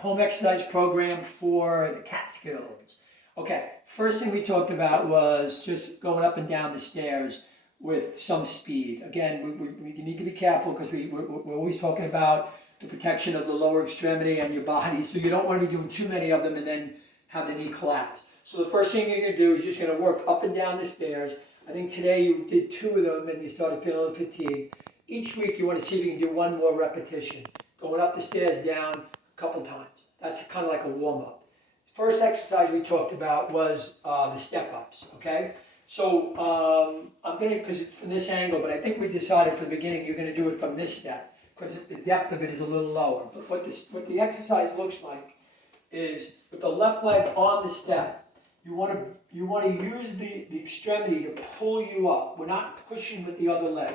home exercise program for the Catskills. Okay, first thing we talked about was just going up and down the stairs with some speed. Again, we need to be careful because we're always talking about the protection of the lower extremity and your body, so you don't want to be doing too many of them and then have the knee collapse. So the first thing you're going to do is just going to work up and down the stairs. I think today you did 2 of them and you started feeling a little fatigued. Each week you want to see if you can do 1 more repetition. Going up the stairs, down a couple times. That's kind of like a warm-up. First exercise we talked about was the step-ups, okay? So I'm going to, because it's from this angle, but I think we decided from the beginning you're going to do it from this step, because the depth of it is a little lower. But what the exercise looks like is with the left leg on the step, you want to use the extremity to pull you up. We're not pushing with the other leg,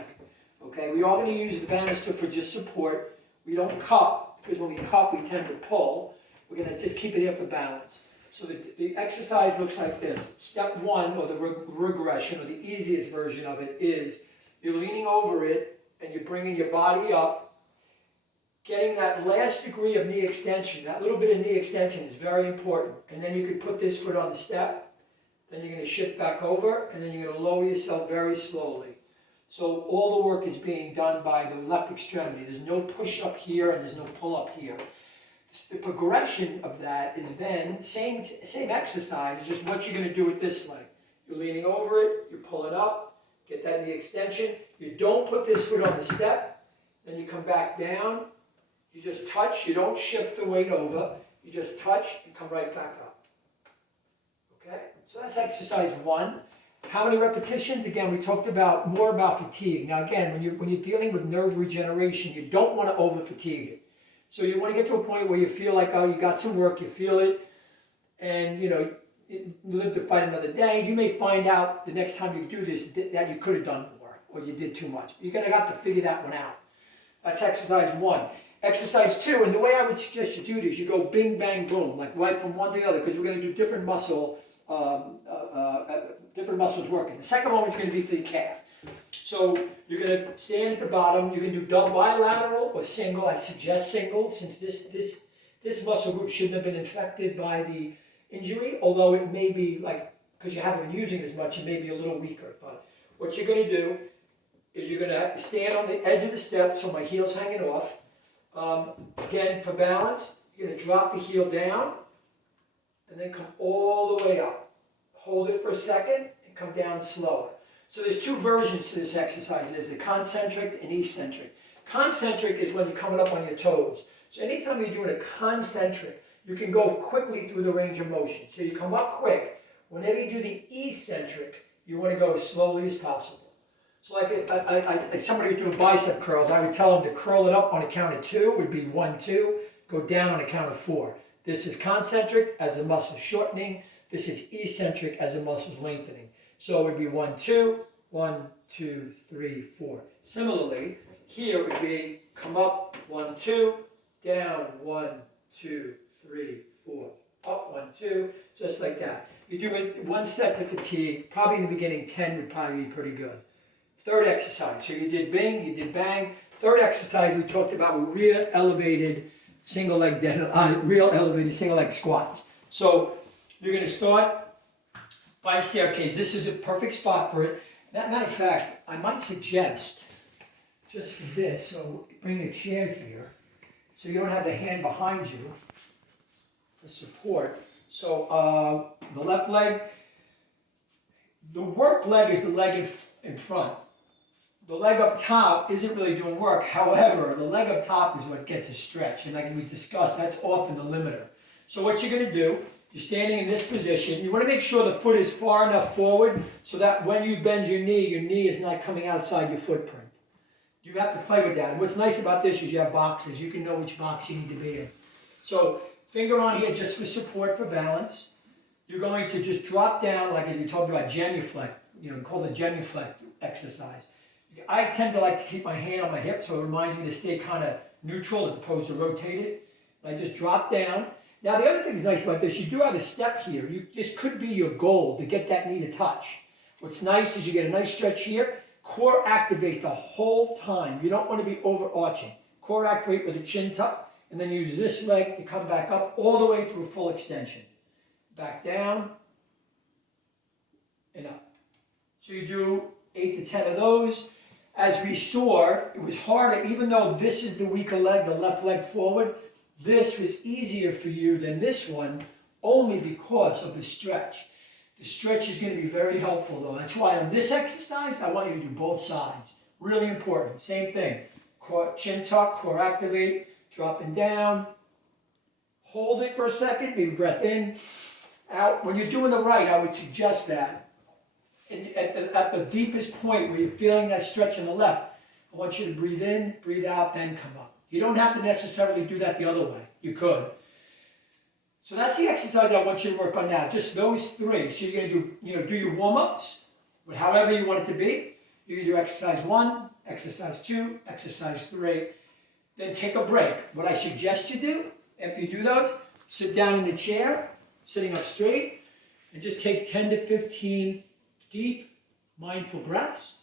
okay? We are going to use the banister for just support. We don't cup, because when we cup, we tend to pull. We're going to just keep it here for balance. So the exercise looks like this. Step 1, or the regression, or the easiest version of it, is you're leaning over it, and you're bringing your body up, getting that last degree of knee extension. That little bit of knee extension is very important. And then you can put this foot on the step, then you're going to shift back over, and then you're going to lower yourself very slowly. So all the work is being done by the left extremity. There's no push up here and there's no pull up here. The progression of that is then, same exercise, just what you're going to do with this leg. You're leaning over it, you pull it up, get that knee extension. You don't put this foot on the step, then you come back down. You just touch, you don't shift the weight over. You just touch and come right back up. Okay? So that's exercise 1. How many repetitions? Again, we talked about more about fatigue. Now again, when you're dealing with nerve regeneration, you don't want to over fatigue it. So you want to get to a point where you feel like, oh, you got some work, you feel it, and you live to fight another day. You may find out the next time you do this that you could have done more, or you did too much. You're going to have to figure that one out. That's exercise 1. Exercise 2, and the way I would suggest you do this, you go bing, bang, boom, like right from one to the other, because we're going to do different muscles working. The second one is going to be for the calf. So you're going to stand at the bottom. You can do double bilateral or single. I suggest single, since this muscle group shouldn't have been infected by the injury, although it may be, like, because you haven't been using it as much, it may be a little weaker. But what you're going to do is you're going to stand on the edge of the step, so my heel's hanging off. Again, for balance, you're going to drop the heel down and then come all the way up. Hold it for a second and come down slower. So there's 2 versions to this exercise. There's the concentric and eccentric. Concentric is when you're coming up on your toes. So anytime you're doing a concentric, you can go quickly through the range of motion. So you come up quick. Whenever you do the eccentric, you want to go as slowly as possible. So like somebody who's doing bicep curls, I would tell them to curl it up on a count of 2, would be 1, 2, go down on a count of 4. This is concentric as the muscle shortening. This is eccentric as the muscle's lengthening. So it would be 1, 2, 1, 2, 3, 4. Similarly, here it would be come up 1, 2, down 1, 2, 3, 4, up 1, 2, just like that. You do it 1 set to fatigue. Probably in the beginning, 10 would probably be pretty good. Third exercise. So you did bing, you did bang. Third exercise we talked about were real elevated single leg squats. So you're going to start by a staircase. This is a perfect spot for it. Matter of fact, I might suggest, just for this, so bring a chair here, so you don't have the hand behind you for support. So the left leg, the work leg is the leg in front. The leg up top isn't really doing work. However, the leg up top is what gets a stretch. And like we discussed, that's often the limiter. So what you're going to do, you're standing in this position. You want to make sure the foot is far enough forward so that when you bend your knee is not coming outside your footprint. You have to play with that. And what's nice about this is you have boxes. You can know which box you need to be in. So finger on here just for support, for balance. You're going to just drop down like we talked about genuflect, called the genuflect exercise. I tend to like to keep my hand on my hip, so it reminds me to stay kind of neutral as opposed to rotated. And I just drop down. Now the other thing that's nice about this, you do have a step here. This could be your goal, to get that knee to touch. What's nice is you get a nice stretch here. Core activate the whole time. You don't want to be overarching. Core activate with a chin tuck, and then use this leg to come back up all the way through full extension. Back down, and up. So you do 8 to 10 of those. As we saw, it was harder, even though this is the weaker leg, the left leg forward, this was easier for you than this one, only because of the stretch. The stretch is going to be very helpful though. That's why on this exercise, I want you to do both sides. Really important. Same thing. Core, chin tuck, core activate, dropping down. Hold it for a second, maybe breath in, out. When you're doing the right, I would suggest that. And at the deepest point where you're feeling that stretch in the left, I want you to breathe in, breathe out, then come up. You don't have to necessarily do that the other way. You could. So that's the exercise I want you to work on now. Just those three. So you're going to do your warm-ups, with however you want it to be. You can do exercise 1, exercise 2, exercise 3. Then take a break. What I suggest you do, after you do those, sit down in the chair, sitting up straight, and just take 10 to 15 deep, mindful breaths.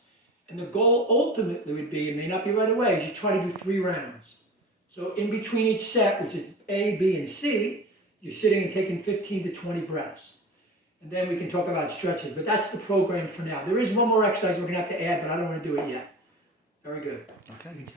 And the goal ultimately would be, it may not be right away, is you try to do 3 rounds. So in between each set, which is A, B, and C, you're sitting and taking 15 to 20 breaths. And then we can talk about stretches, but that's the program for now. There is one more exercise we're going to have to add, but I don't want to do it yet. Very good. Okay.